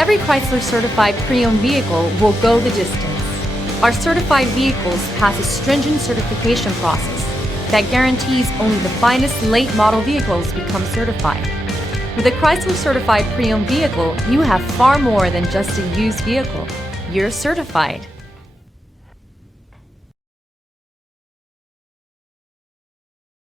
Every Chrysler certified pre-owned vehicle will go the distance. Our certified vehicles pass a stringent certification process that guarantees only the finest late model vehicles become certified. With a Chrysler certified pre-owned vehicle, you have far more than just a used vehicle. You're certified.